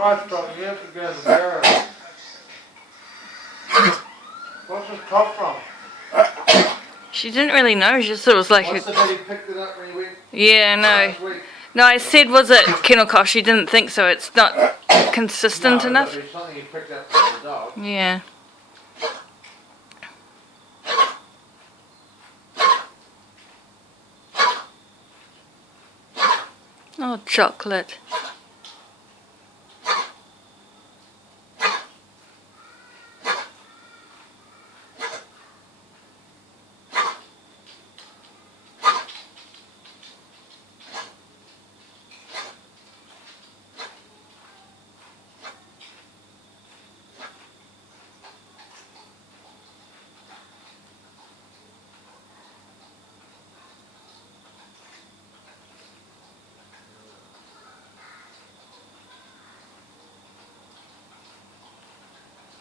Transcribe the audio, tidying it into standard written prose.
Christ, you have to go to the barrel. What's this top from? She didn't really know. She just thought it was like What's the day you picked it up when you went yeah, no. last week? No, I said, was it kennel cough? She didn't think so. It's not consistent enough. It's something you picked up from the dog. Yeah. Oh, chocolate.